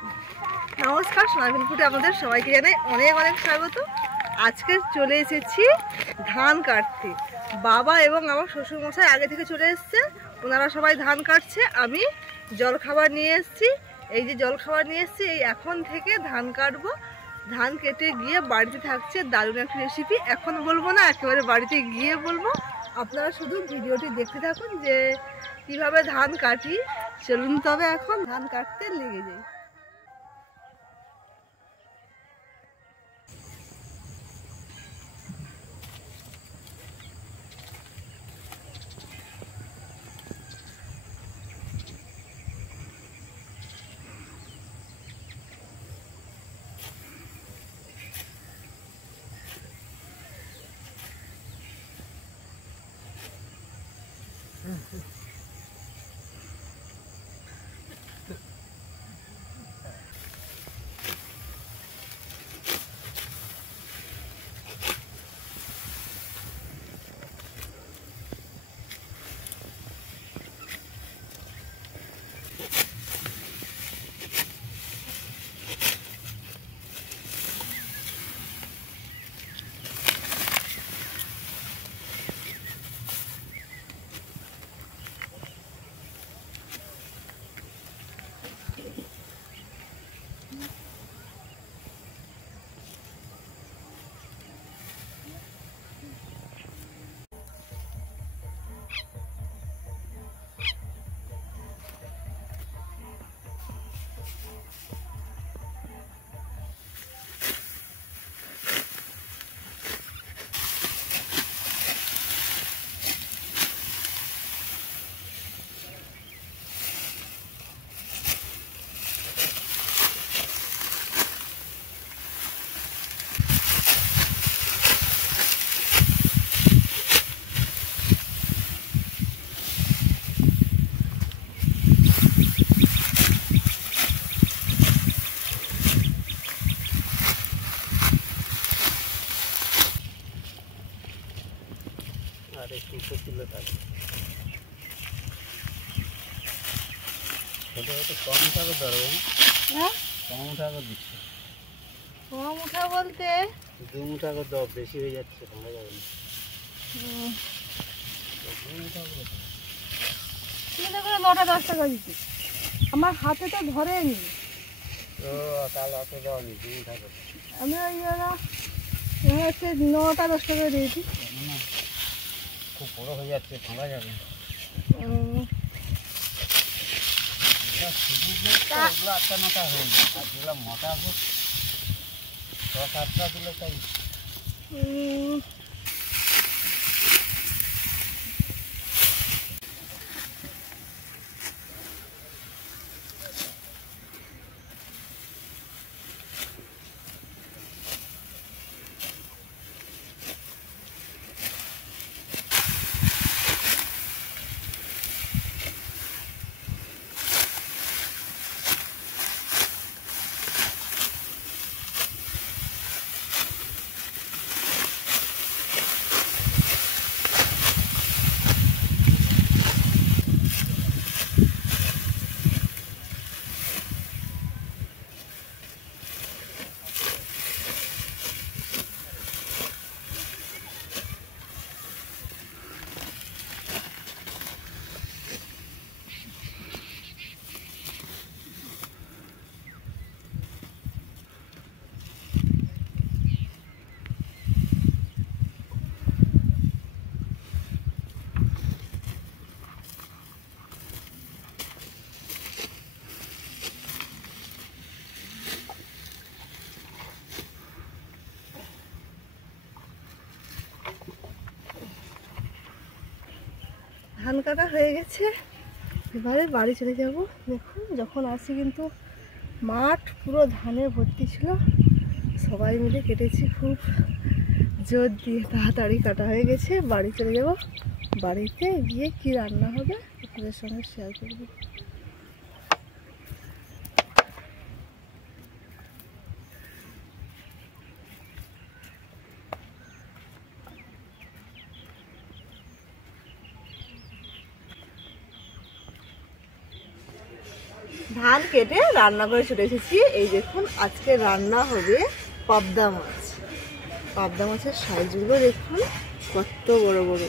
নমস্কার, সোনাবিন ফুটে আপনাদের সবাইকে জানাই অনেক অনেক স্বাগত। আজকে চলে এসেছি ধান কাটতে। বাবা এবং আমার শ্বশুরমশাই আগে থেকে চলে এসছে, ওনারা সবাই ধান কাটছে। আমি জলখাবার নিয়ে এসেছি। এই যে জলখাবার নিয়ে এসেছি, এই এখন থেকে ধান কাটবো। ধান কেটে গিয়ে বাড়িতে থাকছে দারুণ একটা রেসিপি। এখন বলবো না, একেবারে বাড়িতে গিয়ে বলবো। আপনারা শুধু ভিডিওটি দেখতে থাকুন যে কিভাবে ধান কাটি। চলুন তবে এখন ধান কাটতে লেগে যাই। আর একটু ছিল থাকে ছোটো হয়তো কম উঠাকে ধরবে। হ্যাঁ, কম উঠাকে দিচ্ছে। কম উঠা বলতে 2 মুঠা করে দাও, বেশি হয়ে যাচ্ছে, ভাঙা যাবে না। 9টা 10 টাকা দিচ্ছি। আমার হাতে তো ধরেনি। তো তাহলে অত দাওনি, 2 মুঠা করে। আমি ওই হচ্ছে 9টা 10 টাকা দিয়েছি। না, খুব বড়ো হয়ে যাচ্ছে, ভাঙা যাবে না। ওগুলো 8টা 9টা হয়ে যায়, আর যেগুলো মোটা হোক 6-7টা দিলে তাই। ধান কাটা হয়ে গেছে, এবারে বাড়ি চলে যাব। দেখুন, যখন আসি কিন্তু মাঠ পুরো ধানে ভর্তি ছিল। সবাই মিলে কেটেছি, খুব জোর দিয়ে তাড়াতাড়ি কাটা হয়ে গেছে। বাড়ি চলে যাব। বাড়িতে গিয়ে কি রান্না হবে আপনাদের সঙ্গে শেয়ার করব। ধান কেটে রান্নাঘরে চলে এসেছি। এই দেখুন আজকে রান্না হবে পাবদা মাছ। পাবদা মাছের সাইজগুলো দেখুন কত বড় বড়।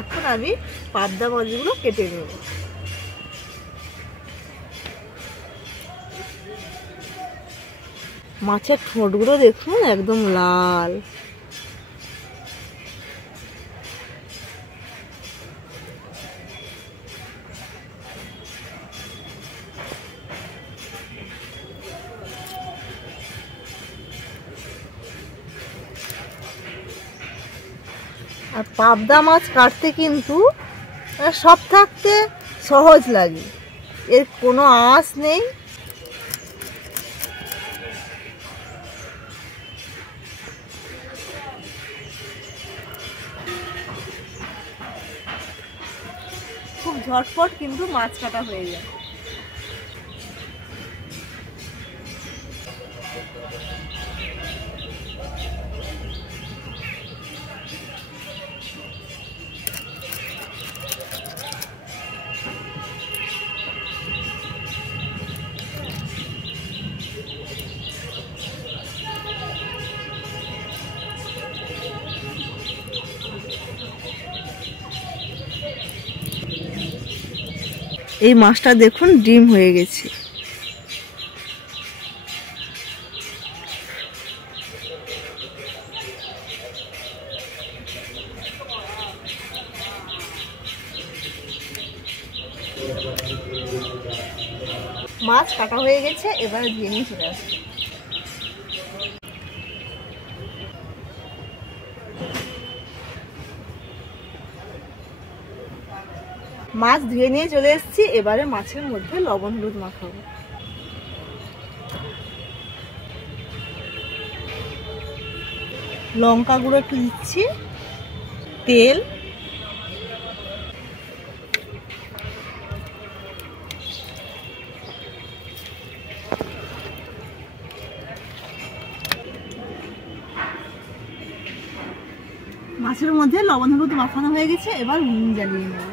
এখন আমি পাবদা মাছগুলো কেটে নেব। মাছের ঠোঁটগুলো দেখুন একদম লাল। আর পাবদা মাছ কাটতে কিন্তু সব থাকতে সহজ লাগে, এর কোনো আঁশ নেই। খুব ঝটপট কিন্তু মাছ কাটা হয়ে যায়। এই মাছটা দেখুন ডিম হয়ে গেছে। মাছ কাটা হয়ে গেছে, এবারে ধুয়ে নিয়ে চলে আসবে। মাছ ধুয়ে নিয়ে চলে এসেছি, এবারে মাছের মধ্যে লবণ হলুদ মাখাবো। লঙ্কা গুঁড়ো একটু দিচ্ছি, তেল, মাছের মধ্যে লবণ হলুদ মাখানো হয়ে গেছে, এবার উনুন জ্বালিয়ে নেব।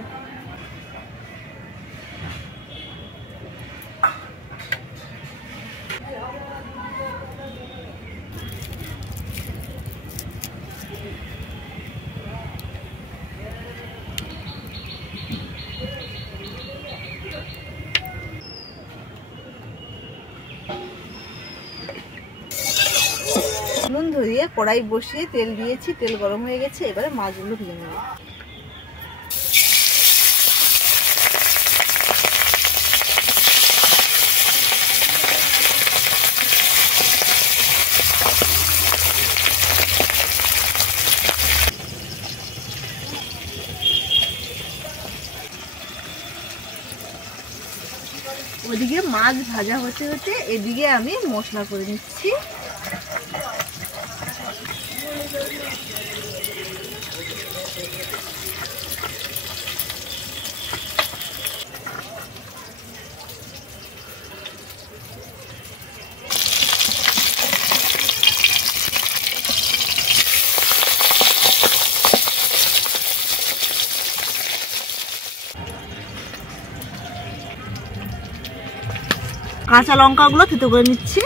নুন ধরিয়ে কড়াই বসিয়ে তেল দিয়েছি, তেল গরম হয়ে গেছে, এবারে মাছগুলো ভেজে নেব। ওদিকে মাছ ভাজা হতে হতে এদিকে আমি মশলা করে নিচ্ছি। কাঁচা লঙ্কাগুলো থেতো করে নিচ্ছি।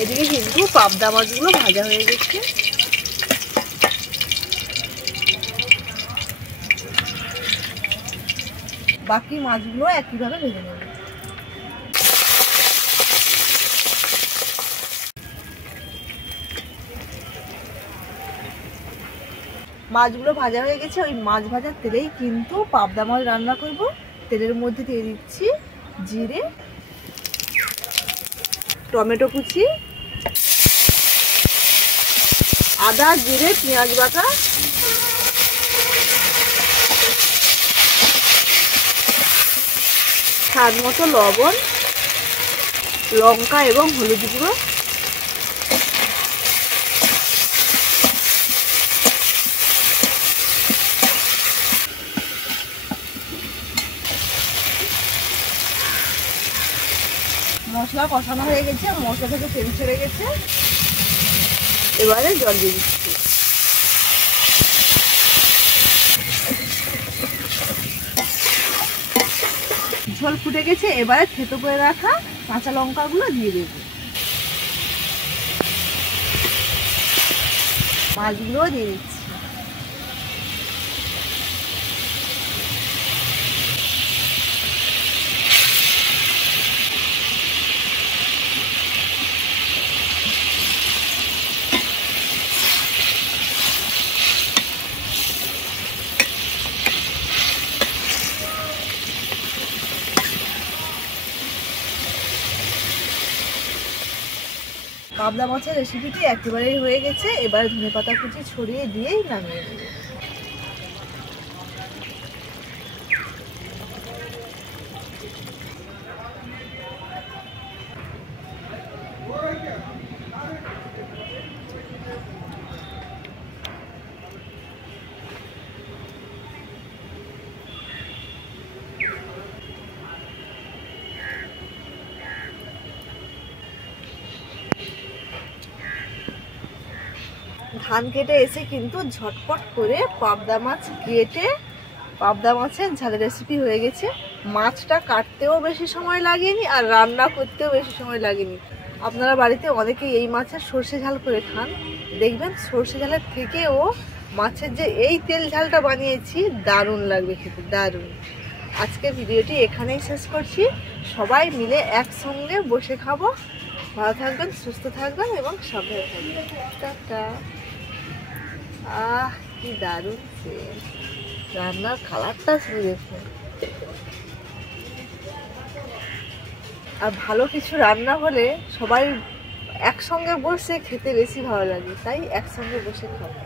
এদিকে কিন্তু পাবদা মাছগুলো ভাজা হয়ে গেছে। বাকি মাছগুলো একইভাবে ভেজে নেব। মাছগুলো ভাজা হয়ে গেছে, ওই মাছ ভাজার তেলেই কিন্তু পাবদা মাছ রান্না করব। তেলের মধ্যে দিয়ে দিচ্ছি জিরে, টমেটো কুচি, আদা জিরে পেঁয়াজ বাটা, স্বাদ মতো লবণ, লঙ্কা এবং হলুদ গুঁড়ো, মশলা কষানো হয়ে গেছে, মশলা থেকে তেল ছেড়ে গেছে। এবারে জল দিয়ে দিচ্ছি। ঝোল ফুটে গেছে, এবারে থেতো করে রাখা কাঁচা লঙ্কাগুলো দিয়ে দেবো। মাছগুলোও দিয়ে দিচ্ছি। পাবদা মাছের রেসিপিটি একেবারেই হয়ে গেছে। এবার ধনেপাতা কুচি ছড়িয়ে দিয়েই নামিয়ে দেবো। ধান কেটে এসে কিন্তু ঝটপট করে পাবদা মাছ কেটে পাবদা মাছের ঝালের রেসিপি হয়ে গেছে। মাছটা কাটতেও বেশি সময় লাগেনি আর রান্না করতেও বেশি সময় লাগেনি। আপনারা বাড়িতে অনেকেই এই মাছের সর্ষে ঝাল করে খান, দেখবেন সর্ষে ঝালের থেকেও মাছের যে এই তেল ঝালটা বানিয়েছি দারুণ লাগবে খেতে, দারুণ। আজকের ভিডিওটি এখানেই শেষ করছি। সবাই মিলে একসঙ্গে বসে খাবো। ভালো থাকবেন, সুস্থ থাকবেন এবং সাবধানে থাকবেন। টাটা। আহ কি দারুণ রান্নার কালারটা শুনে দেখুন। আর ভালো কিছু রান্না হলে সবাই একসঙ্গে বসে খেতে বেশি ভালো লাগে, তাই একসঙ্গে বসে খাবো।